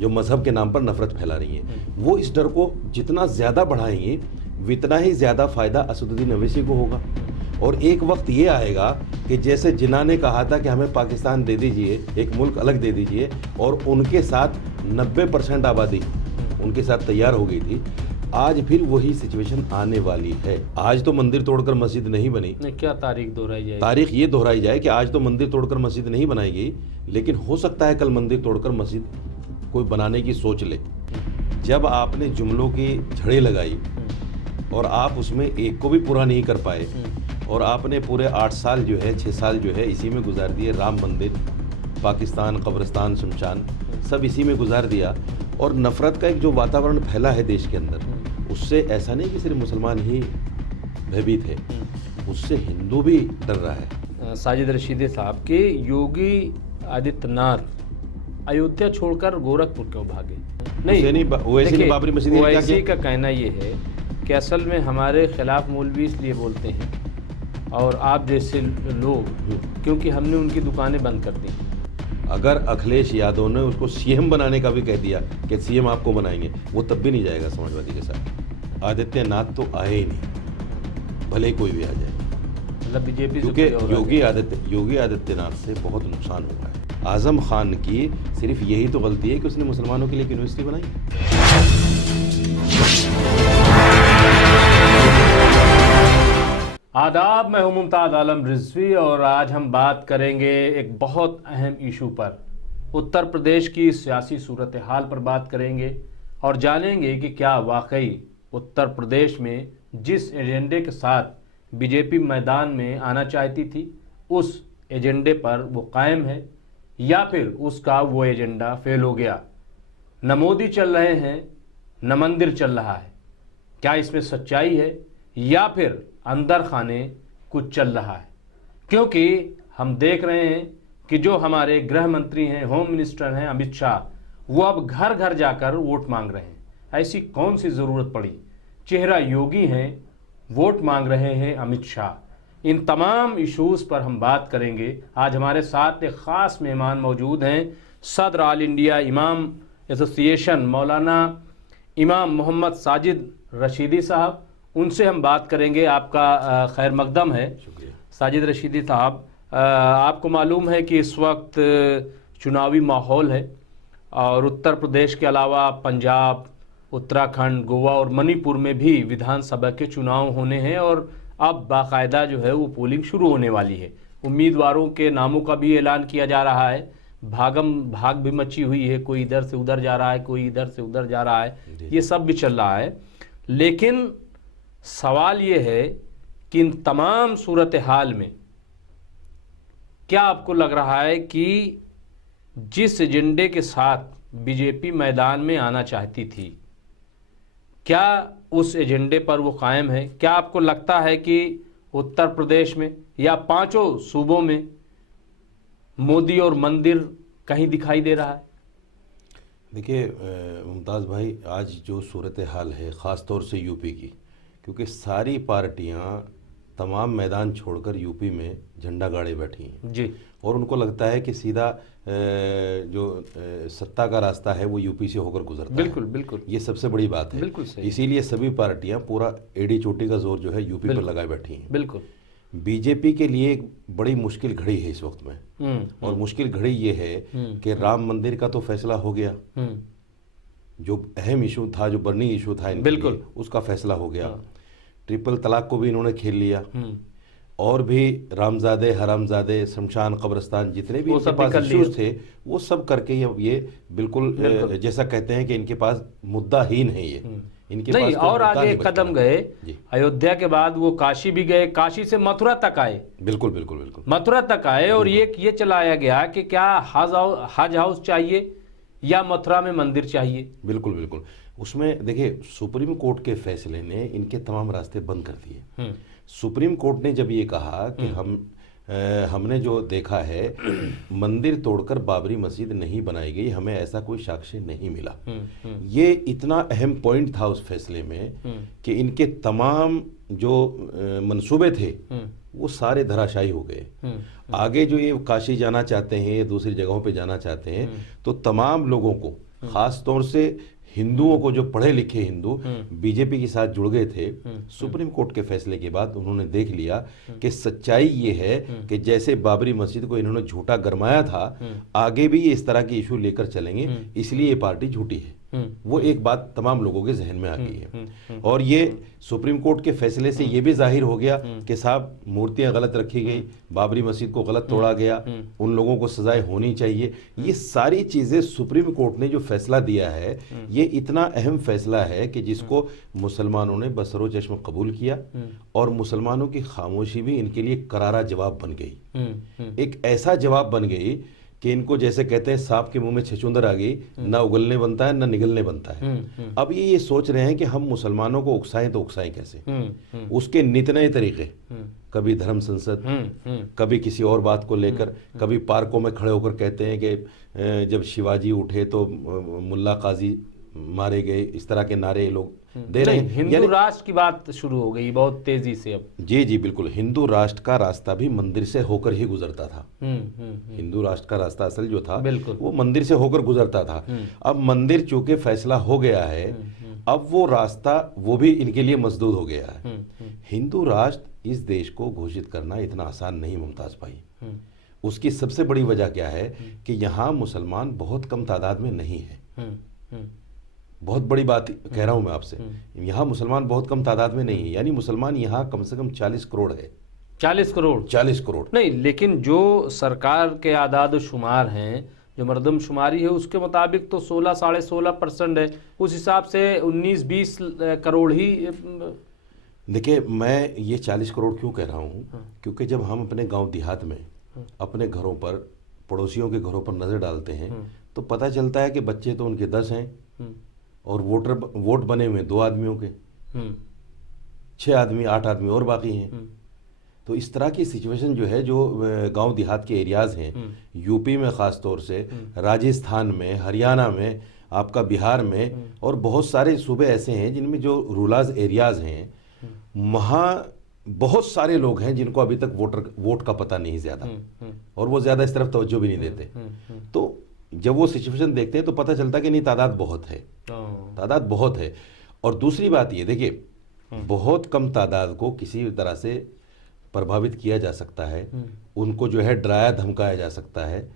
जो मजहब के नाम पर नफरत फैला रही हैं, वो इस डर को जितना ज़्यादा बढ़ाएंगे उतना ही ज़्यादा फ़ायदा असदुद्दीन ओवैसी को होगा। और एक वक्त ये आएगा कि जैसे जिन्ना ने कहा था कि हमें पाकिस्तान दे दीजिए, एक मुल्क अलग दे दीजिए, और उनके साथ 90% आबादी उनके साथ तैयार हो गई थी, आज फिर वही सिचुएशन आने वाली है। आज तो मंदिर तोड़कर मस्जिद नहीं बनी, क्या तारीख दोहराई जाए? तारीख ये दोहराई जाए कि आज तो मंदिर तोड़कर मस्जिद नहीं बनाई गई, लेकिन हो सकता है कल मंदिर तोड़कर मस्जिद कोई बनाने की सोच ले। जब आपने जुमलों की झड़ें लगाई और आप उसमें एक को भी पूरा नहीं कर पाए, और आपने पूरे 8 साल जो है 6 साल जो है इसी में गुजार दिए, राम मंदिर, पाकिस्तान, कब्रिस्तान, शमशान, सब इसी में गुजार दिया, और नफ़रत का एक जो वातावरण फैला है देश के अंदर, उससे ऐसा नहीं कि सिर्फ मुसलमान ही भयभीत है, उससे हिंदू भी डर रहा है। साजिद रशीदी साहब के योगी आदित्यनाथ अयोध्या छोड़कर गोरखपुर क्यों भागे? नहीं, बाबरी मस्जिद ओवैसी का कहना ये है कि असल में हमारे खिलाफ मौलवी इसलिए बोलते हैं और आप जैसे लोग, क्योंकि हमने उनकी दुकानें बंद कर दी। अगर अखिलेश यादव ने उसको सीएम बनाने का भी कह दिया कि सीएम आपको बनाएंगे, वो तब भी नहीं जाएगा समाजवादी के साथ। आदित्यनाथ तो आए ही नहीं, भले कोई भी आ जाए, मतलब बीजेपी, क्योंकि योगी आदित्यनाथ से बहुत नुकसान हुआ है। आजम खान की सिर्फ यही तो गलती है कि उसने मुसलमानों के लिए यूनिवर्सिटी बनाई। आदाब, मैं हूं मुमताज आलम रिजवी और आज हम बात करेंगे एक बहुत अहम इशू पर, उत्तर प्रदेश की सियासी सूरत हाल पर बात करेंगे और जानेंगे कि क्या वाकई उत्तर प्रदेश में जिस एजेंडे के साथ बीजेपी मैदान में आना चाहती थी उस एजेंडे पर वो कायम है या फिर उसका वो एजेंडा फेल हो गया। न मोदी चल रहे हैं, न मंदिर चल रहा है। क्या इसमें सच्चाई है या फिर अंदर खाने कुछ चल रहा है? क्योंकि हम देख रहे हैं कि जो हमारे गृह मंत्री हैं, होम मिनिस्टर हैं अमित शाह, वो अब घर घर जाकर वोट मांग रहे हैं। ऐसी कौन सी ज़रूरत पड़ी? चेहरा योगी हैं, वोट मांग रहे हैं अमित शाह। इन तमाम इश्यूज़ पर हम बात करेंगे। आज हमारे साथ एक ख़ास मेहमान मौजूद हैं, सदर ऑल इंडिया इमाम एसोसिएशन मौलाना इमाम मोहम्मद साजिद रशीदी साहब। उनसे हम बात करेंगे। आपका खैर मकदम है। शुक्रिया। साजिद रशीदी साहब, आपको मालूम है कि इस वक्त चुनावी माहौल है और उत्तर प्रदेश के अलावा पंजाब, उत्तराखंड, गोवा और मणिपुर में भी विधानसभा के चुनाव होने हैं और अब बाकायदा जो है वो पोलिंग शुरू होने वाली है। उम्मीदवारों के नामों का भी ऐलान किया जा रहा है। भाग भी मची हुई है, कोई इधर से उधर जा रहा है, कोई इधर से उधर जा रहा है, ये सब भी चल रहा है। लेकिन सवाल ये है कि इन तमाम सूरत हाल में क्या आपको लग रहा है कि जिस एजेंडे के साथ बीजेपी मैदान में आना चाहती थी, क्या उस एजेंडे पर वो कायम है? क्या आपको लगता है कि उत्तर प्रदेश में या 5 सूबों में मोदी और मंदिर कहीं दिखाई दे रहा है? देखिए मुमताज़ भाई, आज जो सूरत हाल है ख़ास तौर से यूपी की, क्योंकि सारी पार्टियां तमाम मैदान छोड़कर यूपी में झंडा गाड़े बैठी हैं जी, और उनको लगता है कि सीधा जो सत्ता का रास्ता है वो यूपी से होकर गुजरता है। बिल्कुल बिल्कुल, ये सबसे बड़ी बात है। बिल्कुल सही। इसीलिए सभी पार्टियां पूरा एड़ी चोटी का जोर जो है यूपी पर लगाए बैठी हैं। बिल्कुल। बीजेपी के लिए एक बड़ी मुश्किल घड़ी है इस वक्त में, और मुश्किल घड़ी ये है कि राम मंदिर का तो फैसला हो गया, जो अहम इशू था, जो बर्निंग इशू था इनके लिए, उसका फैसला हो गया। ट्रिपल तलाक को भी इन्होंने खेल लिया, और भी रामजादे, हरामजादे, शमशान, कब्रिस्तान, जितने भी इनके पास इश्यूज थे वो सब करके अब ये बिल्कुल जैसा कहते हैं कि इनके पास मुद्दाहीन है ये, इनके नहीं, पास और आगे कदम गए। अयोध्या के बाद वो काशी भी गए, काशी से मथुरा तक आए। बिल्कुल बिल्कुल बिल्कुल, मथुरा तक आए और ये चलाया गया कि क्या हज हाउस चाहिए या मथुरा में मंदिर चाहिए। बिल्कुल बिल्कुल। उसमें देखिए सुप्रीम कोर्ट के फैसले ने इनके तमाम रास्ते बंद कर दिए। सुप्रीम कोर्ट ने जब ये कहा कि हमने जो देखा है मंदिर तोड़कर बाबरी मस्जिद नहीं बनाई गई, हमें ऐसा कोई साक्ष्य नहीं मिला। ये इतना अहम पॉइंट था उस फैसले में कि इनके तमाम जो मंसूबे थे वो सारे धराशायी हो गए। आगे जो ये काशी जाना चाहते हैं या दूसरी जगहों पे जाना चाहते हैं, तो तमाम लोगों को खास तौर से हिंदुओं को, जो पढ़े लिखे हिंदू बीजेपी के साथ जुड़ गए थे, सुप्रीम कोर्ट के फैसले के बाद उन्होंने देख लिया कि सच्चाई ये है कि जैसे बाबरी मस्जिद को इन्होंने झूठा गरमाया था, आगे भी ये इस तरह के इशू लेकर चलेंगे, इसलिए ये पार्टी झूठी है। वो एक बात तमाम लोगों के जहन में आ गई है। और ये सुप्रीम कोर्ट के फैसले से ये भी जाहिर हो गया कि साहब मूर्तियां गलत रखी गई, बाबरी मस्जिद को गलत तोड़ा गया, उन लोगों को सजाएं होनी चाहिए। ये सारी चीजें सुप्रीम कोर्ट ने जो फैसला दिया है, ये इतना अहम फैसला है कि जिसको मुसलमानों ने बसरो चश्म कबूल किया, और मुसलमानों की खामोशी भी इनके लिए करारा जवाब बन गई। एक ऐसा जवाब बन गई कि इनको, जैसे कहते हैं सांप के मुंह में छछूंदर आ गई, ना उगलने बनता है ना निगलने बनता है। अब ये सोच रहे हैं कि हम मुसलमानों को उकसाएं तो उकसाएं कैसे। उसके नित नए तरीके, कभी धर्म संसद, कभी किसी और बात को लेकर, कभी पार्कों में खड़े होकर कहते हैं कि जब शिवाजी उठे तो मुल्ला काजी मारे गए, इस तरह के नारे लोग दे रहे हैं। हिंदू राष्ट्र की बात शुरू हो गई बहुत तेजी से अब। जी जी बिल्कुल, हिंदू राष्ट्र का रास्ता भी मंदिर से होकर ही गुजरता था। हिंदू राष्ट्र का रास्ता असल जो था वो मंदिर से होकर गुजरता था। अब मंदिर चूंकि फैसला हो गया है, अब वो रास्ता वो भी इनके लिए मजदूर हो गया है। हिंदू राष्ट्र इस देश को घोषित करना इतना आसान नहीं मुमताज भाई। उसकी सबसे बड़ी वजह क्या है कि यहाँ मुसलमान बहुत कम तादाद में नहीं है। बहुत बड़ी बात कह रहा हूं मैं आपसे, यहाँ मुसलमान बहुत कम तादाद में नहीं है, यानी मुसलमान यहाँ कम से कम 40 करोड़ है। 40 करोड़? 40 करोड़ नहीं, लेकिन जो सरकार के आदाद शुमार हैं, जो मरदमशुमारी है, उसके मुताबिक तो 16 साढ़े 16% है। उस हिसाब से 19-20 करोड़ ही। देखिए, मैं ये 40 करोड़ क्यों कह रहा हूँ, क्योंकि जब हम अपने गांव देहात में अपने घरों पर, पड़ोसियों के घरों पर नजर डालते हैं तो पता चलता है कि बच्चे तो उनके 10 हैं और वोट बने हुए 2 आदमियों के, 6 आदमी 8 आदमी और बाकी हैं। तो इस तरह की सिचुएशन जो है, जो गांव देहात के एरियाज हैं, यूपी में ख़ास तौर से, राजस्थान में, हरियाणा में, आपका बिहार में, और बहुत सारे सूबे ऐसे हैं जिनमें जो रूरल एरियाज हैं, वहाँ बहुत सारे लोग हैं जिनको अभी तक वोट का पता नहीं ज़्यादा, और वो ज़्यादा इस तरफ तवज्जो भी नहीं देते। तो जब वो सिचुएशन देखते हैं तो पता चलता कि नहीं, तादाद बहुत है, तादाद बहुत है। और दूसरी बात ये देखिए, बहुत कम तादाद को किसी भी तरह से प्रभावित किया जा सकता है, उनको जो है डराया धमकाया जा सकता है।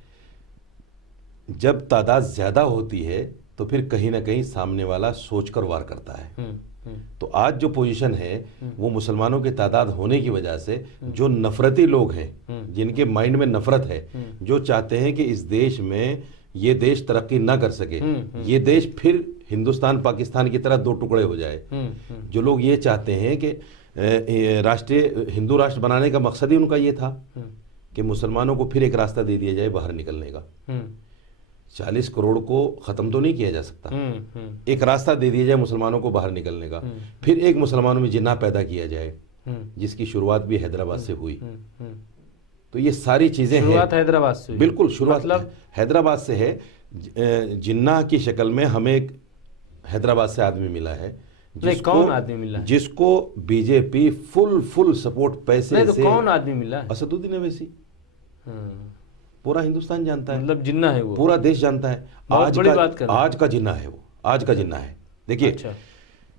जब तादाद ज्यादा होती है तो फिर कहीं ना कहीं सामने वाला सोचकर वार करता है। तो आज जो पोजीशन है वो मुसलमानों की तादाद होने की वजह से, जो नफरती लोग हैं, जिनके माइंड में नफरत है, जो चाहते हैं कि इस देश में, ये देश तरक्की ना कर सके, ये देश फिर हिंदुस्तान पाकिस्तान की तरह 2 टुकड़े हो जाए, जो लोग ये चाहते हैं कि राष्ट्रीय हिंदू राष्ट्र बनाने का मकसद ही उनका ये था कि मुसलमानों को फिर एक रास्ता दे दिया जाए बाहर निकलने का। 40 करोड़ को खत्म तो नहीं किया जा सकता, एक रास्ता दे दिया जाए मुसलमानों को बाहर निकलने का, फिर एक मुसलमानों में जिन्ना पैदा किया जाए, जिसकी शुरुआत भी हैदराबाद से हुई। तो ये सारी चीजें शुरुआत हैदराबाद से, बिल्कुल शुरुआत मतलब हैदराबाद से है। जिन्ना की शक्ल में हमें एक हैदराबाद से आदमी मिला है, कौन आदमी मिला है? जिसको बीजेपी फुल सपोर्ट पैसे नहीं, तो से, कौन आदमी मिला है? असदुद्दीन अवैसी। पूरा हिंदुस्तान जानता है, मतलब जिन्ना है वो, पूरा देश जानता है। आज का जिन्ना है वो, आज का जिन्ना है। देखिए, अच्छा।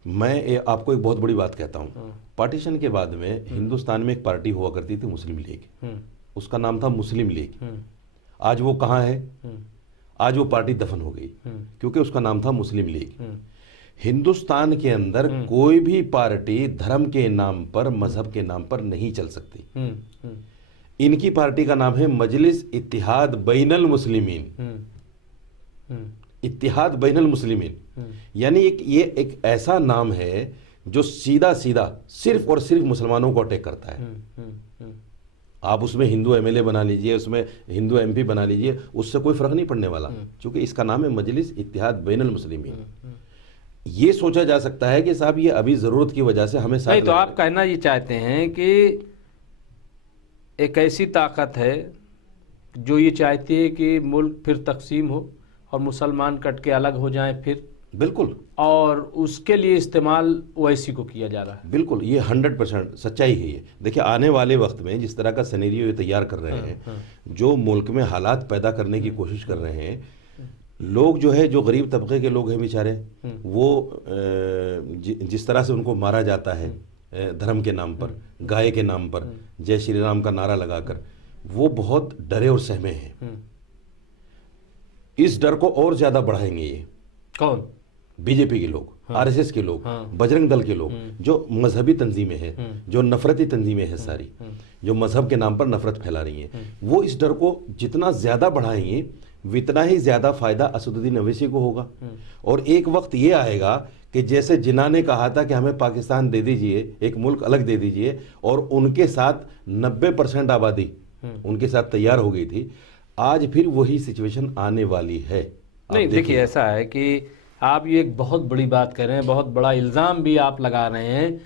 मैं आपको एक बहुत बड़ी बात कहता हूँ। पार्टीशन के बाद में हिंदुस्तान में एक पार्टी हुआ करती थी, मुस्लिम लीग, उसका नाम था मुस्लिम लीग। आज वो कहाँ है? आज वो पार्टी दफन हो गई, क्योंकि उसका नाम था मुस्लिम लीग। हिंदुस्तान के अंदर कोई भी पार्टी धर्म के नाम पर, मजहब के नाम पर नहीं चल सकती। इनकी पार्टी का नाम है मजलिस इत्तिहाद बैनल मुस्लिमीन। इत्तिहाद बैनल मुस्लिमीन यानी ये एक ऐसा नाम है जो सीधा सिर्फ और सिर्फ मुसलमानों को अटैक करता है। आप उसमें हिंदू एमएलए बना लीजिए, उसमें हिंदू एमपी बना लीजिए, उससे कोई फर्क नहीं पड़ने वाला, क्योंकि इसका नाम है मजलिस इत्तिहाद बैनल मुस्लिमीन। ये सोचा जा सकता है कि साहब ये अभी जरूरत की वजह से हमें नहीं, तो आप कहना ये चाहते हैं कि एक ऐसी ताकत है जो ये चाहती है कि मुल्क फिर तकसीम हो और मुसलमान कट के अलग हो जाएं फिर, बिल्कुल, और उसके लिए इस्तेमाल ओवैसी को किया जा रहा है। बिल्कुल, ये 100% सच्चाई है। ये देखिए, आने वाले वक्त में जिस तरह का सिनेरियो ये तैयार कर रहे हैं, जो मुल्क में हालात पैदा करने की कोशिश कर रहे हैं, लोग जो है, जो गरीब तबके के लोग हैं बेचारे, वो जिस तरह से उनको मारा जाता है धर्म के नाम पर, गाय के नाम पर, जय श्री राम का नारा लगाकर, वो बहुत डरे और सहमे हैं। इस डर को और ज्यादा बढ़ाएंगे ये कौन? बीजेपी के लोग, आरएसएस के लोग, बजरंग दल के लोग, जो मजहबी तंजीमें हैं, जो नफरती तंजीमें हैं सारी, जो मजहब के नाम पर नफरत फैला रही हैं, वो इस डर को जितना ज्यादा बढ़ाएंगे उतना ही ज्यादा फायदा असदुद्दीन ओवैसी को होगा। और एक वक्त ये आएगा कि जैसे जिन्ना ने कहा था कि हमें पाकिस्तान दे दीजिए, एक मुल्क अलग दे दीजिए, और उनके साथ 90% आबादी उनके साथ तैयार हो गई थी, आज फिर वही सिचुएशन आने वाली है। नहीं, देखिए ऐसा है कि आप ये एक बहुत बड़ी बात कह रहे हैं, बहुत बड़ा इल्ज़ाम भी आप लगा रहे हैं।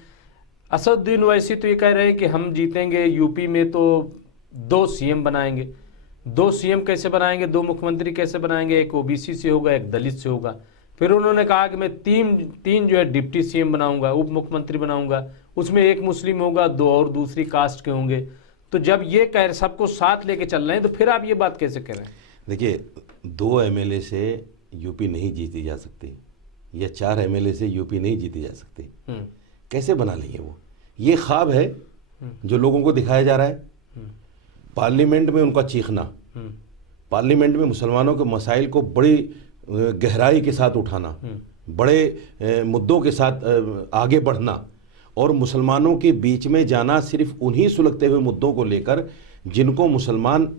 असदुद्दीन ओवैसी तो ये कह रहे हैं कि हम जीतेंगे यूपी में तो 2 सीएम बनाएंगे। 2 सीएम कैसे बनाएंगे, 2 मुख्यमंत्री कैसे बनाएंगे? एक ओबीसी से होगा, एक दलित से होगा। फिर उन्होंने कहा कि मैं तीन जो है डिप्टी सीएम बनाऊंगा, उप मुख्यमंत्री बनाऊंगा, उसमें एक मुस्लिम होगा, 2 और दूसरी कास्ट के होंगे। तो जब ये कह सबको साथ लेके चल रहे हैं तो फिर आप ये बात कैसे कह रहे हैं? देखिए, 2 एमएलए से यूपी नहीं जीती जा सकती, या 4 एमएलए से यूपी नहीं जीती जा सकती। कैसे बना लेंगे वो? ये ख्वाब है जो लोगों को दिखाया जा रहा है। पार्लियामेंट में उनका चीखना, पार्लियामेंट में मुसलमानों के मसाइल को बड़ी गहराई के साथ उठाना, बड़े मुद्दों के साथ आगे बढ़ना, और मुसलमानों के बीच में जाना सिर्फ उन्हीं सुलगते हुए मुद्दों को लेकर जिनको मुसलमान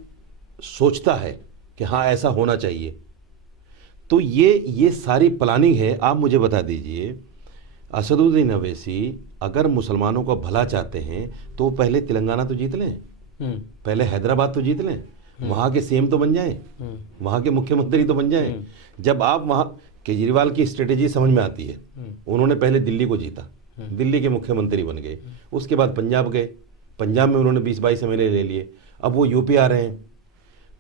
सोचता है कि हाँ ऐसा होना चाहिए। तो ये सारी प्लानिंग है। आप मुझे बता दीजिए, असदुद्दीन ओवैसी अगर मुसलमानों का भला चाहते हैं तो पहले तेलंगाना तो जीत लें, पहले हैदराबाद तो जीत लें, वहाँ के सीएम तो बन जाएं, वहाँ के मुख्यमंत्री तो बन जाएं। जब आप वहाँ, केजरीवाल की स्ट्रेटेजी समझ में आती है। उन्होंने पहले दिल्ली को जीता, दिल्ली के मुख्यमंत्री बन गए, उसके बाद पंजाब गए, पंजाब में उन्होंने 20-22 एमएलए ले लिए, अब वो यूपी आ रहे हैं।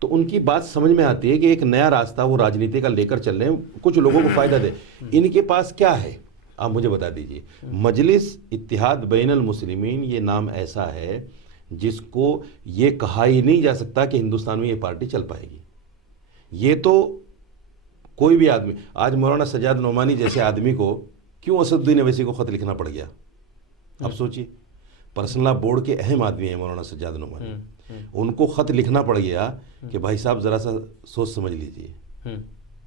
तो उनकी बात समझ में आती है कि एक नया रास्ता वो राजनीति का लेकर चल रहे हैं, कुछ लोगों को फायदा दे। इनके पास क्या है, आप मुझे बता दीजिए। मजलिस इत्तिहाद बैनुल मुस्लिमीन, ये नाम ऐसा है जिसको ये कहा ही नहीं जा सकता कि हिंदुस्तान में ये पार्टी चल पाएगी। ये तो कोई भी आदमी, आज मौलाना सज्जाद नोमानी जैसे आदमी को क्यों असदुद्दीन ओवैसी को खत लिखना पड़ गया? अब सोचिए, पर्सनल लॉ बोर्ड के अहम आदमी हैं मौलाना सज्जाद नोमानी, उनको खत लिखना पड़ गया कि भाई साहब ज़रा सा सोच समझ लीजिए,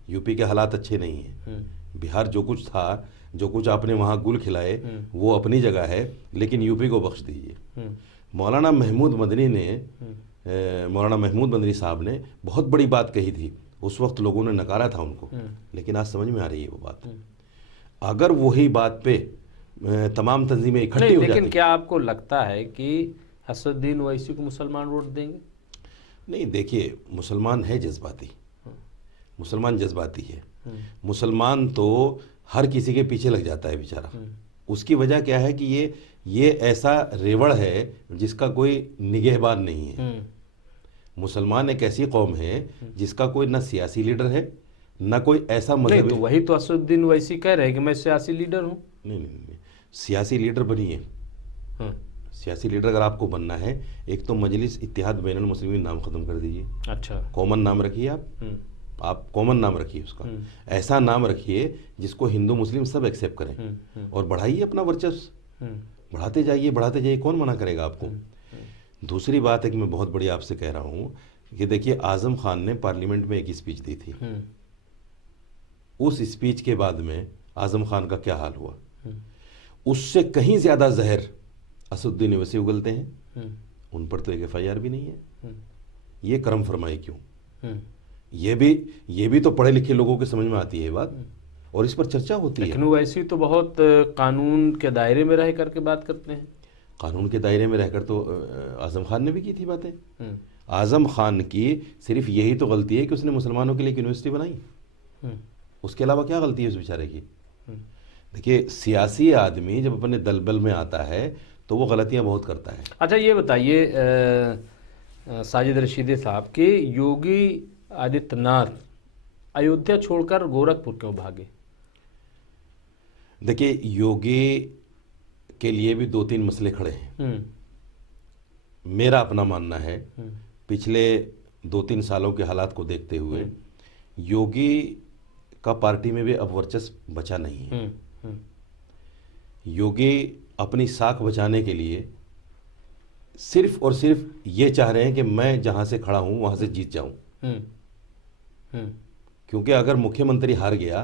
यूपी के हालात अच्छे नहीं हैं, बिहार जो कुछ था, जो कुछ आपने वहाँ गुल खिलाए वो अपनी जगह है, लेकिन यूपी को बख्श दीजिए। मौलाना महमूद मदनी साहब ने बहुत बड़ी बात कही थी, उस वक्त लोगों ने नकारा था उनको, लेकिन आज समझ में आ रही है वो बात। अगर वही बात पे तमाम तंजीमें इकट्ठी हो जाती। लेकिन क्या आपको लगता है कि असदुद्दीन ओवैसी को मुसलमान वोट देंगे? नहीं, देखिए, मुसलमान है जज्बाती, मुसलमान जज्बाती है। मुसलमान तो हर किसी के पीछे लग जाता है बेचारा। उसकी वजह क्या है कि ये ऐसा रेवड़ है जिसका कोई निगहबान नहीं है। मुसलमान एक ऐसी कौम है जिसका कोई ना सियासी लीडर है, ना कोई ऐसा मजहबी। तो वही तो असदुद्दीन ओवैसी कह रहे हैं कि मैं सियासी लीडर हूँ। नहीं, सियासी लीडर बनिए। सियासी लीडर अगर आपको बनना है, एक तो मजलिस इत्तिहाद बैनुल मुस्लिमीन नाम खत्म कर दीजिए। अच्छा, कॉमन नाम रखिए आप कॉमन नाम रखिए उसका। ऐसा नाम रखिए जिसको हिंदू मुस्लिम सब एक्सेप्ट करें, और बढ़ाइए अपना वर्चस्व, बढ़ाते जाइए, कौन मना करेगा आपको। दूसरी बात है कि मैं बहुत बड़ी आपसे कह रहा हूँ कि देखिए, आजम खान ने पार्लियामेंट में एक स्पीच दी थी। उस स्पीच के बाद में आजम खान का क्या हाल हुआ, उससे कहीं ज्यादा जहर असदुद्दीन ओवैसी उगलते हैं। उन पर तो एक FIR भी नहीं है। ये करम फरमाई क्यों? ये भी तो पढ़े लिखे लोगों के समझ में आती है ये बात, और इस पर चर्चा होती है। लेकिन ओवैसी तो बहुत कानून के दायरे में रह करके बात करते हैं। कानून के दायरे में रहकर तो आजम खान ने भी की थी बातें। आजम खान की सिर्फ यही तो गलती है कि उसने मुसलमानों के लिए एक यूनिवर्सिटी बनाई, उसके अलावा क्या गलती है उस बेचारे की? देखिए, सियासी आदमी जब अपने दलबल में आता है तो वो गलतियां बहुत करता है। अच्छा, ये बताइए साजिद रशीदी साहब कि योगी आदित्यनाथ अयोध्या छोड़कर गोरखपुर क्यों भागे? देखिए, योगी के लिए भी 2-3 मसले खड़े हैं। मेरा अपना मानना है, पिछले 2-3 सालों के हालात को देखते हुए योगी का पार्टी में भी अब वर्चस्व बचा नहीं है। योगी अपनी साख बचाने के लिए सिर्फ और सिर्फ ये चाह रहे हैं कि मैं जहां से खड़ा हूं वहां से जीत जाऊं। क्योंकि अगर मुख्यमंत्री हार गया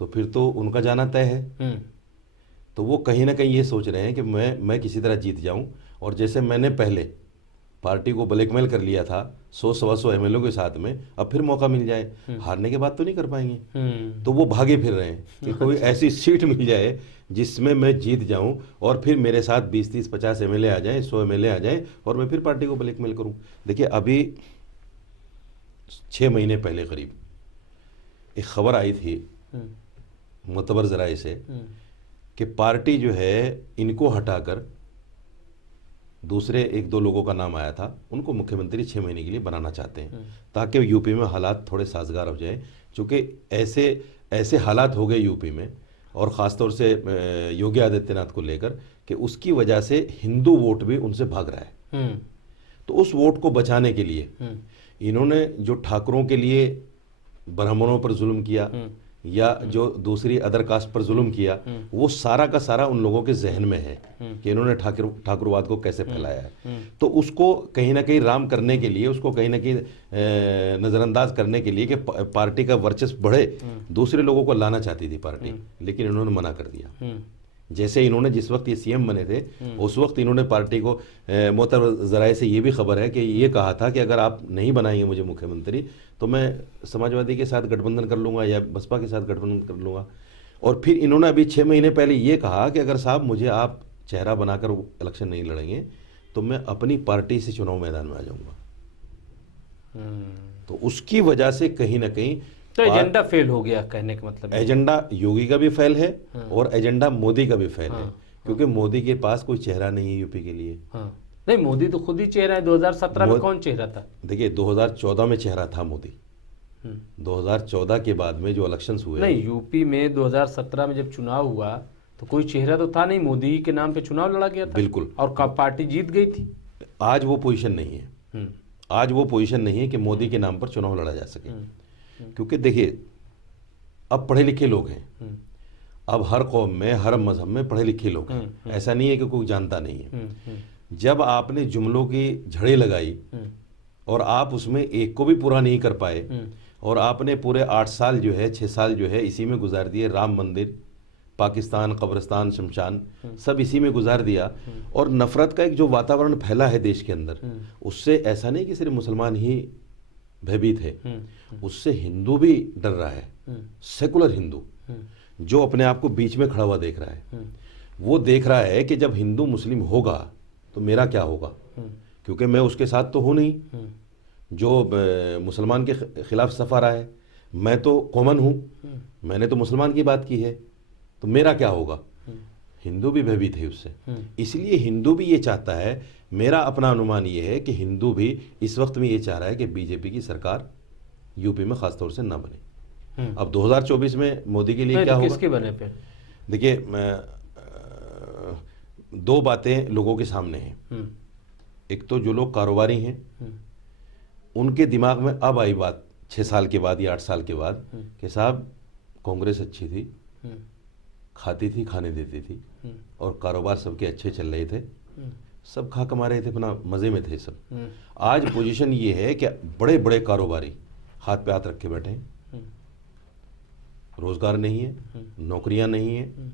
तो फिर तो उनका जाना तय है। तो वो कहीं ना कहीं ये सोच रहे हैं कि मैं किसी तरह जीत जाऊं, और जैसे मैंने पहले पार्टी को ब्लैकमेल कर लिया था 100-125 एमएलए के साथ में, अब फिर मौका मिल जाए, हारने के बाद तो नहीं कर पाएंगे। तो वो भागे फिर रहे हैं कि कोई ऐसी सीट मिल जाए जिसमें मैं जीत जाऊं और फिर मेरे साथ 20-30-50 एमएलए आ जाएं, 100 एमएलए आ जाएं और मैं फिर पार्टी को ब्लैकमेल करूं। देखिए, अभी 6 महीने पहले करीब एक खबर आई थी मुतबर ज़राए से कि पार्टी जो है इनको हटाकर दूसरे 1-2 लोगों का नाम आया था, उनको मुख्यमंत्री 6 महीने के लिए बनाना चाहते हैं ताकि यूपी में हालात थोड़े साजगार हो जाए। चूँकि ऐसे हालात हो गए यूपी में, और ख़ासतौर से योगी आदित्यनाथ को लेकर, कि उसकी वजह से हिंदू वोट भी उनसे भाग रहा है। तो उस वोट को बचाने के लिए इन्होंने जो ठाकुरों के लिए ब्राह्मणों पर जुल्म किया या जो दूसरी अदर कास्ट पर जुल्म किया, वो सारा का सारा उन लोगों के जहन में है कि इन्होंने ठाकुरवाद को कैसे फैलाया है। तो उसको कहीं ना कहीं राम करने के लिए, उसको कहीं ना कहीं नज़रअंदाज करने के लिए कि पार्टी का वर्चस्व बढ़े, दूसरे लोगों को लाना चाहती थी पार्टी, लेकिन इन्होंने मना कर दिया। जैसे इन्होंने जिस वक्त ये सीएम बने थे उस वक्त इन्होंने पार्टी को, मोहतर ज़राए से ये भी खबर है कि ये कहा था कि अगर आप नहीं बनाएंगे मुझे मुख्यमंत्री तो मैं समाजवादी के साथ गठबंधन कर लूँगा या बसपा के साथ गठबंधन कर लूँगा। और फिर इन्होंने अभी 6 महीने पहले ये कहा कि अगर साहब मुझे आप चेहरा बनाकर इलेक्शन नहीं लड़ेंगे तो मैं अपनी पार्टी से चुनाव मैदान में आ जाऊँगा। तो उसकी वजह से कहीं ना कहीं तो एजेंडा फेल हो गया, कहने का मतलब एजेंडा योगी का भी फेल है और एजेंडा मोदी का भी फेल है, क्योंकि मोदी के पास कोई चेहरा नहीं है यूपी के लिए। नहीं, मोदी तो खुद ही चेहरा है। 2017 में कौन चेहरा था? देखिए, 2014 में चेहरा था मोदी। 2014 के बाद में जो इलेक्शंस हुए, नहीं, यूपी में 2017 में जब चुनाव हुआ तो कोई चेहरा तो था नहीं, मोदी के नाम पे चुनाव लड़ा गया था। बिल्कुल, और पार्टी जीत गई थी। आज वो पोजीशन नहीं है। आज वो पोजीशन नहीं है कि मोदी के नाम पर चुनाव लड़ा जा सके। क्योंकि देखिए, अब पढ़े लिखे लोग हैं, अब हर कौम में, हर मजहब में पढ़े लिखे लोग हैं। ऐसा नहीं है कि कोई जानता नहीं है। जब आपने जुमलों की झड़ें लगाई और आप उसमें एक को भी पूरा नहीं कर पाए, और आपने पूरे 8 साल जो है, 6 साल जो है इसी में गुजार दिए, राम मंदिर, पाकिस्तान, कब्रिस्तान, शमशान, सब इसी में गुजार दिया, और नफरत का एक जो वातावरण फैला है देश के अंदर, उससे ऐसा नहीं कि सिर्फ मुसलमान ही भयभीत है, उससे हिंदू भी डर रहा है। सेकुलर हिंदू जो अपने आप को बीच में खड़ा हुआ देख रहा है, वो देख रहा है कि जब हिंदू मुस्लिम होगा तो मेरा क्या होगा, क्योंकि मैं उसके साथ तो हूँ नहीं जो मुसलमान के खिलाफ सफा रहा है। मैं तो कॉमन हूँ, मैंने तो मुसलमान की बात की है, तो मेरा क्या होगा। हिंदू भी भयभीत है उससे। इसलिए हिंदू भी ये चाहता है, मेरा अपना अनुमान ये है कि हिंदू भी इस वक्त में ये चाह रहा है कि बीजेपी की सरकार यूपी में खासतौर से ना बने। अब 2024 में मोदी के लिए क्या होगा, किसके बने पे? देखिए, 2 बातें लोगों के सामने हैं। एक तो जो लोग कारोबारी हैं उनके दिमाग में अब आई बात 6 साल के बाद या 8 साल के बाद कि साहब कांग्रेस अच्छी थी, खाती थी, खाने देती थी, और कारोबार सबके अच्छे चल रहे थे, सब खा कमा रहे थे, अपना मज़े में थे सब। आज पोजीशन ये है कि बड़े बड़े कारोबारी हाथ पे हाथ रख के बैठे हैं, रोज़गार नहीं है, नौकरियां नहीं है,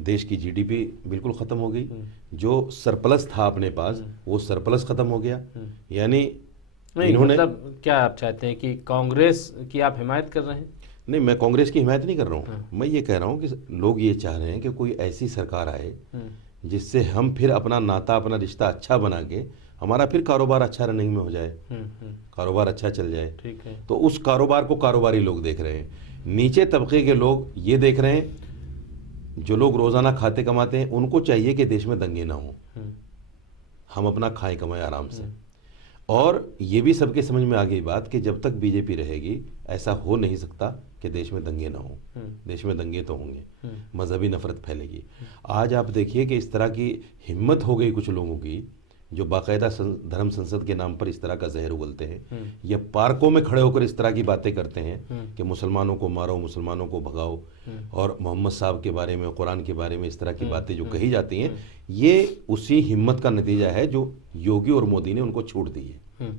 देश की जीडीपी बिल्कुल ख़त्म हो गई, जो सरप्लस था अपने पास वो सरप्लस ख़त्म हो गया। यानी इन्होंने, मतलब क्या आप चाहते हैं कि कांग्रेस की आप हिमायत कर रहे हैं? नहीं, मैं कांग्रेस की हिमायत नहीं कर रहा हूँ। मैं ये कह रहा हूँ कि लोग ये चाह रहे हैं कि कोई ऐसी सरकार आए जिससे हम फिर अपना नाता, अपना रिश्ता अच्छा बना के हमारा फिर कारोबार अच्छा रनिंग में हो जाए, कारोबार अच्छा चल जाए। ठीक है। तो उस कारोबार को कारोबारी लोग देख रहे हैं, नीचे तबके के लोग ये देख रहे हैं, जो लोग रोज़ाना खाते कमाते हैं उनको चाहिए कि देश में दंगे ना हो, हम अपना खाएं कमाएं आराम से। और ये भी सबके समझ में आ गई बात कि जब तक बीजेपी रहेगी ऐसा हो नहीं सकता कि देश में दंगे ना हो। देश में दंगे तो होंगे, मजहबी नफरत फैलेगी। आज आप देखिए कि इस तरह की हिम्मत हो गई कुछ लोगों की जो बाकायदा धर्म संसद के नाम पर इस तरह का जहर उगलते हैं, या पार्कों में खड़े होकर इस तरह की बातें करते हैं कि मुसलमानों को मारो, मुसलमानों को भगाओ, और मोहम्मद साहब के बारे में, कुरान के बारे में इस तरह की बातें जो कही जाती हैं, ये उसी हिम्मत का नतीजा है जो योगी और मोदी ने उनको छूट दी है।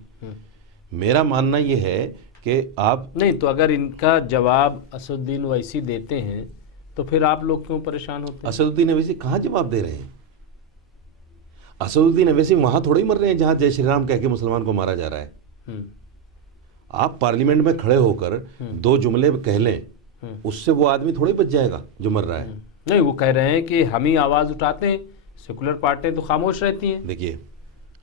मेरा मानना ये है कि आप नहीं, तो अगर इनका जवाब असदुद्दीन ओवैसी देते हैं तो फिर आप लोग क्यों परेशान होते हैं? असदुद्दीन ओवैसी कहाँ जवाब दे रहे हैं? असदुद्दीन ओवैसी वहां थोड़ी मर रहे हैं जहां जय श्री राम कह के मुसलमान को मारा जा रहा है। आप पार्लियामेंट में खड़े होकर दो जुमले कह लें, उससे वो आदमी थोड़ी बच जाएगा जो मर रहा है। नहीं, वो कह रहे हैं कि हम ही आवाज उठाते हैं, सेकुलर पार्टियां तो खामोश रहती हैं। देखिए,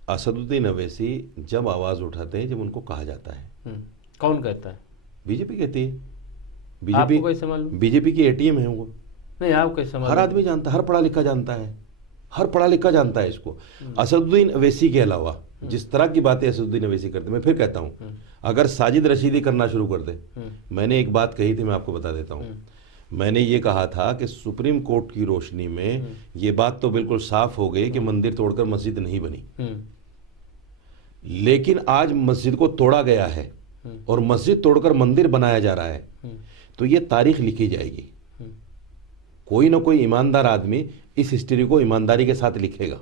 असदुद्दीन ओवैसी जब आवाज उठाते हैं जब उनको कहा जाता है। कौन कहता है? बीजेपी कहती है। आपको कैसे मालूम? बीजेपी की एटीएम है वो। नहीं, आप कैसे मालूम? हर आदमी जानता है, हर पढ़ा लिखा जानता है, हर पढ़ा लिखा जानता है इसको। असदुद्दीन ओवैसी के अलावा जिस तरह की बातें असदुद्दीन ओवैसी करते, मैं फिर कहता हूं, अगर साजिद रशीदी करना शुरू कर दे, मैंने एक बात कही थी, मैं आपको बता देता हूं। मैंने ये कहा था कि सुप्रीम कोर्ट की रोशनी में ये बात तो बिल्कुल साफ हो गई कि मंदिर तोड़कर मस्जिद नहीं बनी, लेकिन आज मस्जिद को तोड़ा गया है और मस्जिद तोड़कर मंदिर बनाया जा रहा है, तो ये तारीख लिखी जाएगी। कोई ना कोई ईमानदार आदमी इस हिस्ट्री को ईमानदारी के साथ लिखेगा।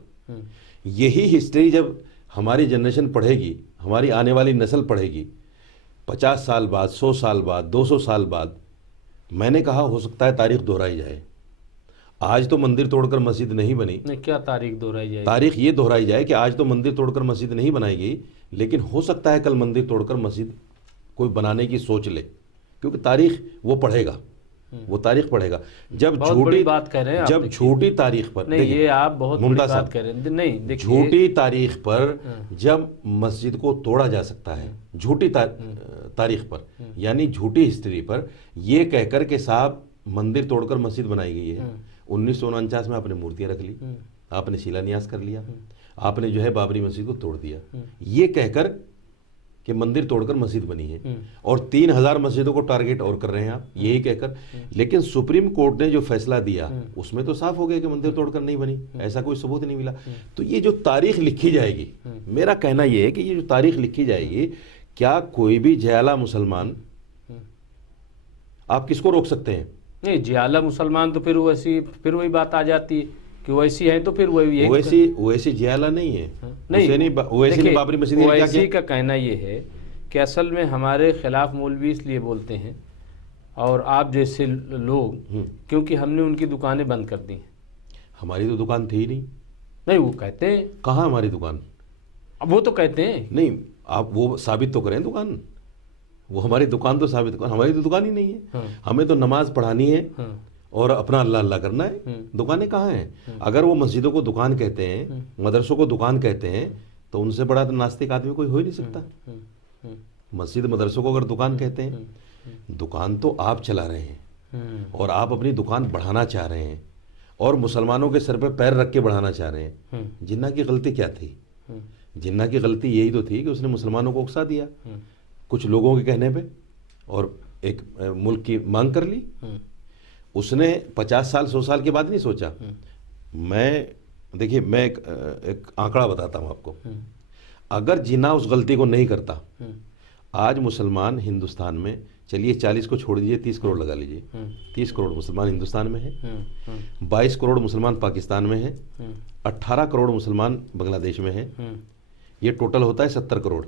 यही हिस्ट्री जब हमारी जनरेशन पढ़ेगी, हमारी आने वाली नस्ल पढ़ेगी, 50 साल बाद, 100 साल बाद, 200 साल बाद, मैंने कहा हो सकता है तारीख दोहराई जाए। आज तो मंदिर तोड़कर मस्जिद नहीं बनी। नहीं, क्या तारीख दोहराई जाए? तारीख ये दोहराई जाए कि आज तो मंदिर तोड़कर मस्जिद नहीं बनाई गई, लेकिन हो सकता है कल मंदिर तोड़कर मस्जिद कोई बनाने की सोच ले, क्योंकि तारीख वो पढ़ेगा, वो तारीख पढ़ेगा। जब झूठी बात कह रहे हैं, जब झूठी तारीख पर, नहीं, ये आप बहुत बड़ी बात कह रहे हैं। नहीं, देखिए, झूठी तारीख पर जब मस्जिद को तोड़ा जा सकता है, झूठी तारीख पर, यानी झूठी हिस्ट्री पर, ये कहकर के साहब मंदिर तोड़कर मस्जिद बनाई गई है। 1949 में आपने मूर्तियां रख ली, आपने शिलान्यास कर लिया, आपने जो है बाबरी मस्जिद को तोड़ दिया, ये कहकर कि मंदिर तोड़कर मस्जिद बनी है, और 3000 मस्जिदों को टारगेट और कर रहे हैं आप, यही कहकर। लेकिन सुप्रीम कोर्ट ने जो फैसला दिया उसमें तो साफ हो गया कि मंदिर तोड़कर नहीं बनी, ऐसा कोई सबूत नहीं मिला। तो ये जो तारीख लिखी जाएगी, मेरा कहना यह है कि ये जो तारीख लिखी जाएगी, क्या कोई भी जयाला मुसलमान, आप किसको रोक सकते हैं? नहीं, जयाला मुसलमान तो फिर वही बात आ जाती है कि वैसी है, तो फिर वही वैसी जयाला नहीं है। नहीं, बाबरी मस्जिद ओवैसी का कहना ये है कि असल में हमारे खिलाफ मौलवी इसलिए बोलते हैं और आप जैसे लोग, क्योंकि हमने उनकी दुकानें बंद कर दी हैं। हमारी तो दुकान थी ही नहीं। नहीं, वो कहते हैं। कहाँ हमारी दुकान? अब वो तो कहते हैं। नहीं, आप वो साबित तो करें दुकान, वो हमारी दुकान तो साबित करें। हमारी तो दुकान ही नहीं है। हमें तो नमाज पढ़ानी है और अपना अल्लाह अल्लाह करना है। दुकानें कहाँ हैं? अगर वो मस्जिदों को दुकान कहते हैं, मदरसों को दुकान कहते हैं, तो उनसे बड़ा तो नास्तिक आदमी कोई हो ही नहीं सकता। मस्जिद मदरसों को अगर दुकान कहते हैं, दुकान तो आप चला रहे हैं और आप अपनी दुकान बढ़ाना चाह रहे हैं और मुसलमानों के सर पे पैर रख के बढ़ाना चाह रहे हैं। जिन्ना की गलती क्या थी? जिन्ना की गलती यही तो थी कि उसने मुसलमानों को उकसा दिया कुछ लोगों के कहने पे और एक मुल्क की मांग कर ली। उसने 50 साल 100 साल के बाद नहीं सोचा। देखिए, मैं एक आंकड़ा बताता हूं आपको। अगर जिन्ना उस गलती को नहीं करता, आज मुसलमान हिंदुस्तान में, चलिए 40 को छोड़ दीजिए, 30 करोड़ लगा लीजिए, 30 करोड़ मुसलमान हिंदुस्तान में है, 22 करोड़ मुसलमान पाकिस्तान में है, 18 करोड़ मुसलमान बांग्लादेश में है, ये टोटल होता है 70 करोड़।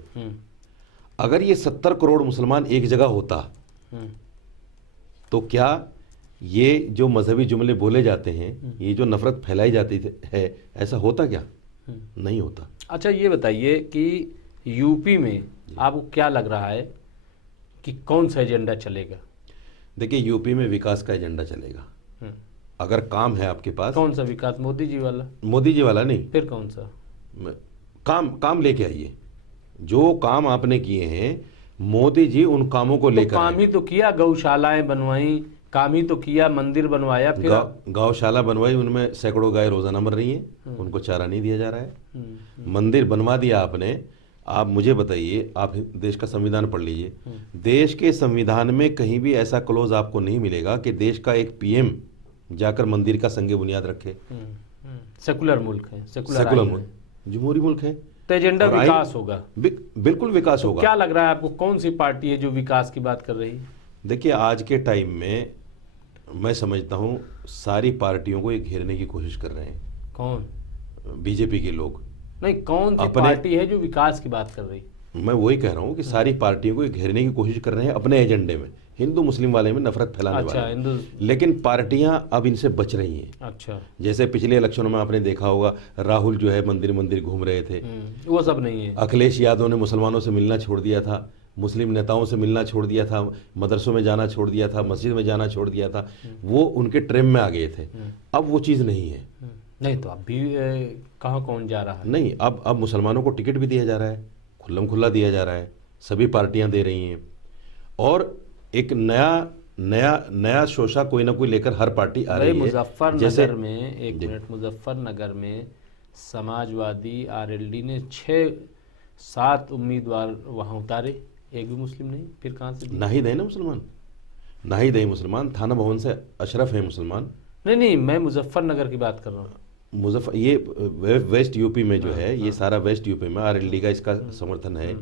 अगर ये 70 करोड़ मुसलमान एक जगह होता तो क्या ये जो मजहबी जुमले बोले जाते हैं, ये जो नफरत फैलाई जाती है, ऐसा होता क्या? नहीं होता। अच्छा, ये बताइए कि यूपी में आपको क्या लग रहा है कि कौन सा एजेंडा चलेगा? देखिए, यूपी में विकास का एजेंडा चलेगा। अगर काम है आपके पास। कौन सा विकास? मोदी जी वाला? मोदी जी वाला नहीं। फिर कौन सा? काम लेके आइए। जो काम आपने किए हैं, मोदी जी उन कामों को लेकर काम ही तो किया, गौशालाएं बनवाई, काम ही तो किया, मंदिर बनवाया, फिर गौशाला बनवाई, उनमें सैकड़ों गाय रोजाना मर रही हैं, उनको चारा नहीं दिया जा रहा है। मंदिर बनवा दिया आपने। आप मुझे बताइए, आप देश का संविधान पढ़ लीजिए, देश के संविधान में कहीं भी ऐसा क्लोज आपको नहीं मिलेगा कि देश का एक पीएम जाकर मंदिर का संगे बुनियाद रखे। सेकुलर मुल्क है, सेकुलर मुल्क। जमहूरी मुल्क है। तो एजेंडा और आइन- विकास होगा। बिल्कुल विकास होगा। क्या लग रहा है आपको, कौन सी पार्टी है जो विकास की बात कर रही है? देखिए, आज के टाइम में मैं समझता हूँ सारी पार्टियों को ये घेरने की कोशिश कर रहे हैं। कौन? बीजेपी के लोग। नहीं, कौन सी अपने- पार्टी है जो विकास की बात कर रही है? मैं वही कह रहा हूँ कि सारी पार्टियों को ये घेरने की कोशिश कर रहे हैं अपने एजेंडे में, हिंदू मुस्लिम वाले में नफरत फैलाने अच्छा, वाले में। हिंदू। लेकिन पार्टियां अब इनसे बच रही हैं। अच्छा। जैसे पिछले इलेक्शनों में आपने देखा होगा, राहुल जो है मंदिर मंदिर घूम रहे थे। वो सब नहीं है। अखिलेश यादव ने मुसलमानों से मिलना छोड़ दिया था, मुस्लिम नेताओं से मिलना छोड़ दिया था, मदरसों में जाना छोड़ दिया था, मस्जिद में जाना छोड़ दिया था। वो उनके ट्रेम में आ गए थे। अब वो चीज़ नहीं है। नहीं तो अब भी कहाँ कौन जा रहा है? नहीं, अब मुसलमानों को टिकट भी दिया जा रहा है, खुल्लम खुल्ला दिया जा रहा है, सभी पार्टियां दे रही हैं। और एक नया नया नया शोषा कोई ना कोई लेकर हर पार्टी आ रही है। मुजफ्फरनगर में, एक मिनट, मुजफ्फरनगर में समाजवादी आरएलडी ने 6-7 उम्मीदवार वहाँ उतारे, एक भी मुस्लिम नहीं। फिर कहाँ से दिए? ना ही दे ना मुसलमान, ना ही दे मुसलमान। थाना भवन से अशरफ है मुसलमान। नहीं नहीं, मैं मुजफ्फरनगर की बात कर रहा हूँ। मुजफ्फर ये वेस्ट यूपी में जो है, ये सारा वेस्ट यूपी में आरएलडी का इसका समर्थन है।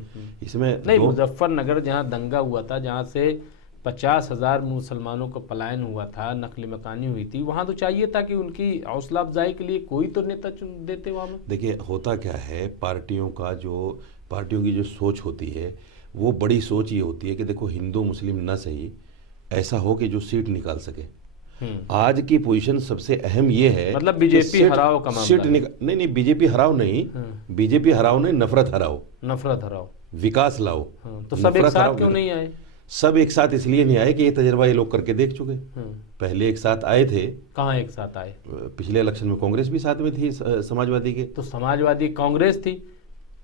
इसमें नहीं, मुजफ्फरनगर जहाँ दंगा हुआ था, जहाँ से 50,000 मुसलमानों का पलायन हुआ था, नकली मकानी हुई थी, वहाँ तो चाहिए था कि उनकी हौसला अफजाई के लिए कोई तो नेता चुन देते वहाँ में। देखिए, होता क्या है, पार्टियों की जो सोच होती है, वो बड़ी सोच ये होती है कि देखो, हिंदू मुस्लिम ना सही, ऐसा हो कि जो सीट निकाल सके। आज की पोजीशन सबसे अहम ये है, मतलब बीजेपी हराओ का मामला है। नहीं, बीजेपी हराओ नहीं, बीजेपी हराओ नहीं, नफरत हराओ, नफरत हराओ, विकास लाओ। तो सब एक साथ क्यों नहीं आए? सब एक साथ इसलिए नहीं आए कि ये तजर्बा ये लोग करके देख चुके। पहले एक साथ आए थे। कहाँ एक साथ आए? पिछले इलेक्शन में कांग्रेस भी साथ में थी, समाजवादी के। तो समाजवादी कांग्रेस थी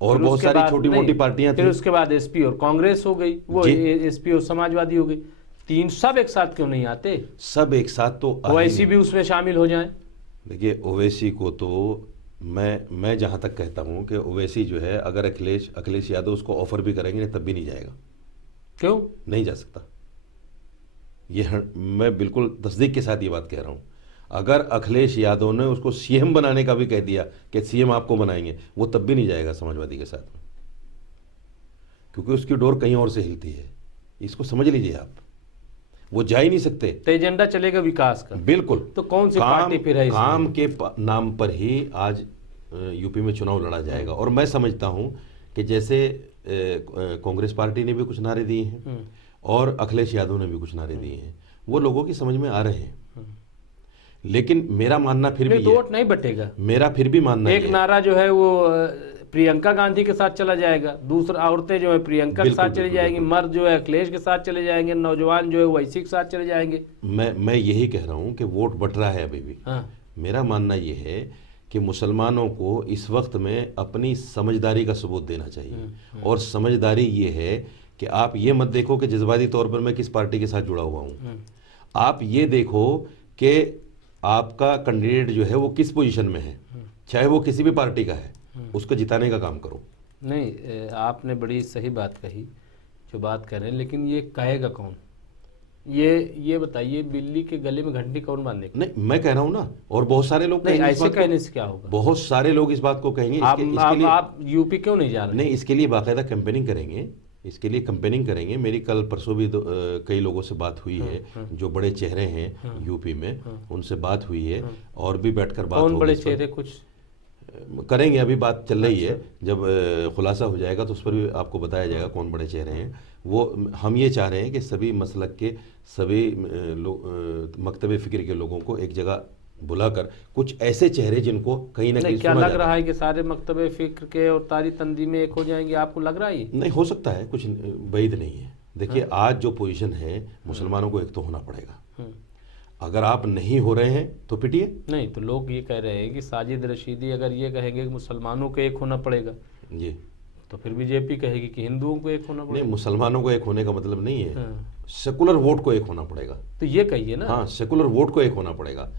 और बहुत सारी छोटी मोटी पार्टियां थी। फिर उसके बाद एसपी और कांग्रेस हो गई, वो एसपी और समाजवादी हो गई। तीन सब एक साथ क्यों नहीं आते? सब एक साथ तो ओवैसी भी उसमें शामिल हो जाए। देखिए, ओवैसी को तो मैं जहां तक कहता हूं कि ओवैसी जो है, अगर अखिलेश यादव उसको ऑफर भी करेंगे तब भी नहीं जाएगा। क्यों नहीं जा सकता? मैं बिल्कुल तस्दीक के साथ ये बात कह रहा हूं। अगर अखिलेश यादव ने उसको सीएम बनाने का भी कह दिया कि सीएम आपको बनाएंगे, वो तब भी नहीं जाएगा समाजवादी के साथ में, क्योंकि उसकी डोर कहीं और से हिलती है। इसको समझ लीजिए आप, वो जा ही नहीं सकते। तो एजेंडा चलेगा विकास का। बिल्कुल। तो कौन सी पार्टी फिर है? काम के नाम पर ही आज यूपी में चुनाव लड़ा जाएगा। और मैं समझता हूं कि जैसे कांग्रेस पार्टी ने भी कुछ नारे दिए हैं और अखिलेश यादव ने भी कुछ नारे दिए हैं, वो लोगों की समझ में आ रहे हैं। लेकिन मेरा मानना फिर भी वोट नहीं बटेगा। मेरा फिर भी मानना एक नारा जो है वो प्रियंका गांधी के साथ चला जाएगा, दूसरा औरतें जो है प्रियंका के साथ चली जाएंगी, मर्द जो है अखिलेश के साथ चले जाएंगे, नौजवान जो है ओवैसी के साथ चले जाएंगे। मैं यही कह रहा हूं कि वोट बट रहा है अभी भी। मेरा मानना यह है कि मुसलमानों को इस वक्त में अपनी समझदारी का सबूत देना चाहिए। और समझदारी ये है कि आप ये मत देखो कि जज्बाती तौर पर मैं किस पार्टी के साथ जुड़ा हुआ हूं। आप ये देखो कि आपका कैंडिडेट जो है वो किस पोजीशन में है, चाहे वो किसी भी पार्टी का है, उसको जिताने का काम करो। नहीं, आपने बड़ी सही बात कही जो बात कर रहे हैं, लेकिन ये कहेगा कौन? ये बताइए, बिल्ली के गले में घंटी कौन बांधेगा? नहीं, मैं कह रहा हूं ना, और बहुत सारे लोग नहीं, ऐसे कहने से क्या होगा? बहुत सारे लोग इस बात को कहेंगे। आप यूपी क्यों नहीं जा रहे? नहीं, इसके लिए बाकायदा कैंपेनिंग करेंगे, इसके लिए कैंपेनिंग करेंगे। मेरी कल परसों भी कई लोगों से बात हुई है, जो बड़े चेहरे हैं यूपी में, उनसे बात हुई है और भी बैठकर बात कौन बड़े चेहरे कुछ करेंगे। अभी बात चल रही है, जब खुलासा हो जाएगा तो उस पर भी आपको बताया जाएगा कौन बड़े चेहरे हैं। वो हम ये चाह रहे हैं कि सभी मसलक के, सभी मकतब फ़िक्र के लोगों को एक जगह बुलाकर कुछ ऐसे चेहरे जिनको कहीं ना कहीं क्या लग रहा है कि सारे मकतब फ़िक्र के और तारी तंदी में एक हो जाएंगे? आपको लग रहा है? नहीं हो सकता है, कुछ बैद नहीं है। देखिए, आज जो पोजीशन है, मुसलमानों को एक तो होना पड़ेगा। अगर आप नहीं हो रहे हैं तो पिटिए। नहीं तो लोग ये कह रहे हैं कि साजिद रशीदी अगर ये कहेंगे कि मुसलमानों को एक होना पड़ेगा जी, तो फिर बीजेपी कहेगी कि हिंदुओं को एक होना पड़ेगा। नहीं, मुसलमानों को एक होने का मतलब नहीं है, सेकुलर वोट को एक होना पड़ेगा। तो ये कहिए ना। हाँ, सेकुलर वोट को एक होना पड़ेगा।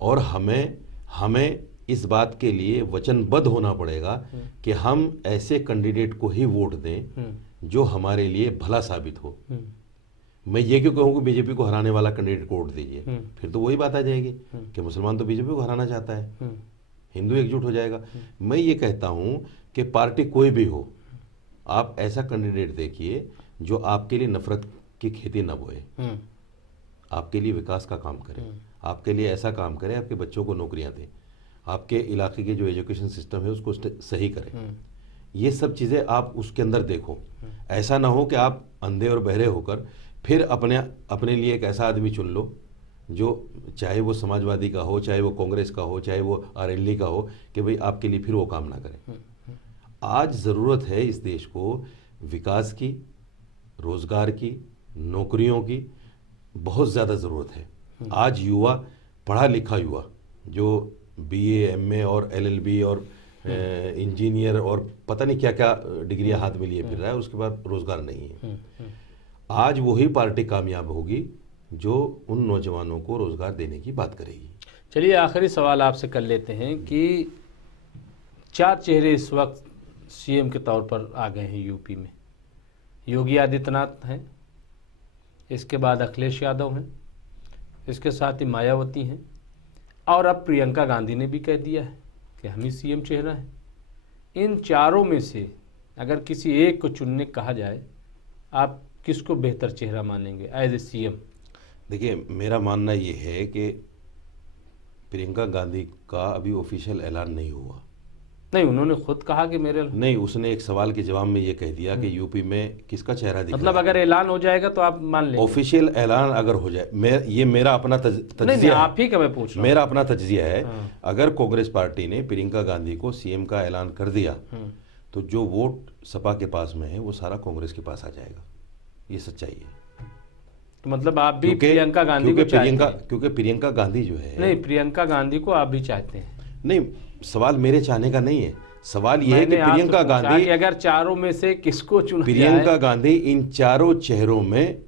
और हमें इस बात के लिए वचनबद्ध होना पड़ेगा कि हम ऐसे कैंडिडेट को ही वोट दें जो हमारे लिए भला साबित हो। मैं ये क्यों कहूँ कि बीजेपी को हराने वाला कैंडिडेट को वोट दीजिए, फिर तो वही बात आ जाएगी कि मुसलमान तो बीजेपी को हराना चाहता है। हिंदू एकजुट हो जाएगा। मैं ये कहता हूँ कि पार्टी कोई भी हो, आप ऐसा कैंडिडेट देखिए जो आपके लिए नफरत की खेती न बोए, आपके लिए विकास का काम करे, आपके लिए ऐसा काम करे, आपके बच्चों को नौकरियां दे, आपके इलाके के जो एजुकेशन सिस्टम है उसको सही करे। ये सब चीज़ें आप उसके अंदर देखो। ऐसा ना हो कि आप अंधे और बहरे होकर फिर अपने लिए एक ऐसा आदमी चुन लो जो चाहे वो समाजवादी का हो, चाहे वो कांग्रेस का हो, चाहे वो आरएलडी का हो, कि भाई आपके लिए फिर वो काम ना करे। आज ज़रूरत है इस देश को विकास की, रोज़गार की, नौकरियों की बहुत ज़्यादा ज़रूरत है। आज युवा, पढ़ा लिखा युवा जो बीए, एमए और एलएलबी और इंजीनियर और पता नहीं क्या क्या डिग्रियां हाथ में लिए फिर रहा है, उसके बाद रोज़गार नहीं है। आज वही पार्टी कामयाब होगी जो उन नौजवानों को रोज़गार देने की बात करेगी। चलिए आखिरी सवाल आपसे कर लेते हैं कि 4 चेहरे इस वक्त सीएम के तौर पर आ गए हैं यूपी में। योगी आदित्यनाथ हैं, इसके बाद अखिलेश यादव हैं, इसके साथ ही मायावती हैं, और अब प्रियंका गांधी ने भी कह दिया है कि हम ही सीएम चेहरा है। इन चारों में से अगर किसी एक को चुनने कहा जाए, आप किसको बेहतर चेहरा मानेंगे एज ए सीएम? देखिए, मेरा मानना ये है कि प्रियंका गांधी का अभी ऑफिशियल ऐलान नहीं हुआ। नहीं, उन्होंने खुद कहा कि मेरे नहीं, उसने एक सवाल के जवाब में ये कह दिया कि यूपी में किसका चेहरा दिख मतलब रहा है। अगर ऐलान हो जाएगा तो आप मान लेंगे? ऑफिशियल ऐलान अगर हो जाए, ये मेरा अपना नहीं, तज्जिया है। आप ही का मैं पूछ रहा हूं। मेरा अपना तज्जिया है। हाँ। अगर कांग्रेस पार्टी ने प्रियंका गांधी को सीएम का ऐलान कर दिया तो जो वोट सपा के पास में है वो सारा कांग्रेस के पास आ जाएगा। ये सच्चाई है। तो मतलब आप भी प्रियंका गांधी को चाहते हैं? क्योंकि प्रियंका गांधी जो है, नहीं, प्रियंका गांधी को आप भी चाहते हैं? नहीं, सवाल मेरे चाहने का नहीं है। सवाल यह है कि प्रियंका गांधी, अगर चारों में से किसको चुना जाए? प्रियंका गांधी इन चारों चेहरों में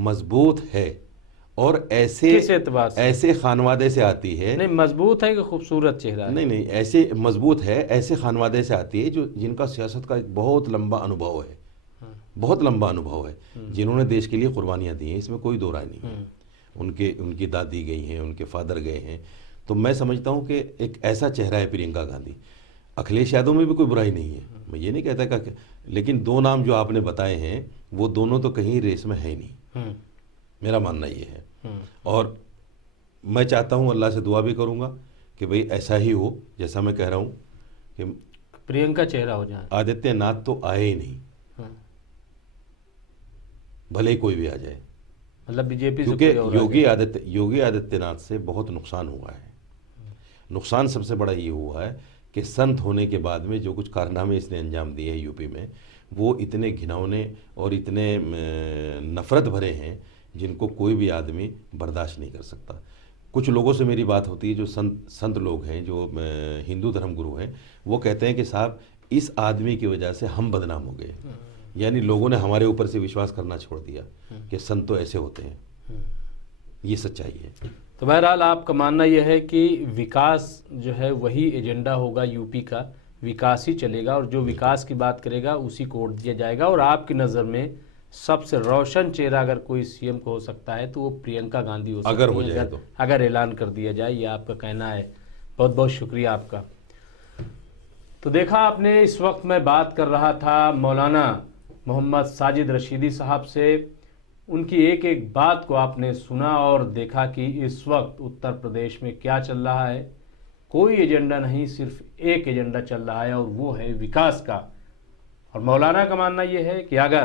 मजबूत है और ऐसे खानवादे से आती है। नहीं, मजबूत है कि खूबसूरत चेहरा है? नहीं, ऐसे मजबूत है, ऐसे खानवादे से आती है जो जिनका सियासत का एक बहुत लंबा अनुभव है, बहुत लंबा अनुभव है, जिन्होंने देश के लिए कुर्बानियां दी हैं, इसमें कोई दो राय नहीं है। उनकी दादी गई हैं, उनके फादर गए हैं, तो मैं समझता हूं कि एक ऐसा चेहरा है प्रियंका गांधी। अखिलेश यादव में भी कोई बुराई नहीं है, मैं ये नहीं कहता कि, लेकिन दो नाम जो आपने बताए हैं वो दोनों तो कहीं रेस में है ही नहीं। मेरा मानना ये है, और मैं चाहता हूं, अल्लाह से दुआ भी करूंगा कि भाई ऐसा ही हो जैसा मैं कह रहा हूं कि प्रियंका चेहरा हो जाए। आदित्यनाथ तो आए ही नहीं, भले ही कोई भी आ जाए, मतलब बीजेपी, क्योंकि योगी आदित्यनाथ से बहुत नुकसान हुआ है। नुकसान सबसे बड़ा ये हुआ है कि संत होने के बाद में जो कुछ कारनामे इसने अंजाम दिए हैं यूपी में, वो इतने घिनौने और इतने नफरत भरे हैं जिनको कोई भी आदमी बर्दाश्त नहीं कर सकता। कुछ लोगों से मेरी बात होती है जो संत लोग हैं, जो हिंदू धर्म गुरु हैं, वो कहते हैं कि साहब इस आदमी की वजह से हम बदनाम हो गए, यानी लोगों ने हमारे ऊपर से विश्वास करना छोड़ दिया कि संत तो ऐसे होते हैं। ये सच्चाई है। तो बहरहाल आपका मानना यह है कि विकास जो है वही एजेंडा होगा यूपी का, विकास ही चलेगा और जो विकास की बात करेगा उसी को वोट दिया जाएगा। और आपकी नज़र में सबसे रोशन चेहरा अगर कोई सीएम को हो सकता है तो वो प्रियंका गांधी हो सकती है, अगर हो जाए तो, अगर ऐलान कर दिया जाए। ये आपका कहना है। बहुत बहुत शुक्रिया आपका। तो देखा आपने, इस वक्त मैं बात कर रहा था मौलाना मोहम्मद साजिद रशीदी साहब से। उनकी एक एक बात को आपने सुना और देखा कि इस वक्त उत्तर प्रदेश में क्या चल रहा है। कोई एजेंडा नहीं, सिर्फ एक एजेंडा चल रहा है और वो है विकास का। और मौलाना का मानना ये है कि अगर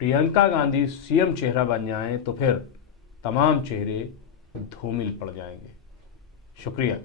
प्रियंका गांधी सीएम चेहरा बन जाएं तो फिर तमाम चेहरे धूमिल पड़ जाएंगे। शुक्रिया।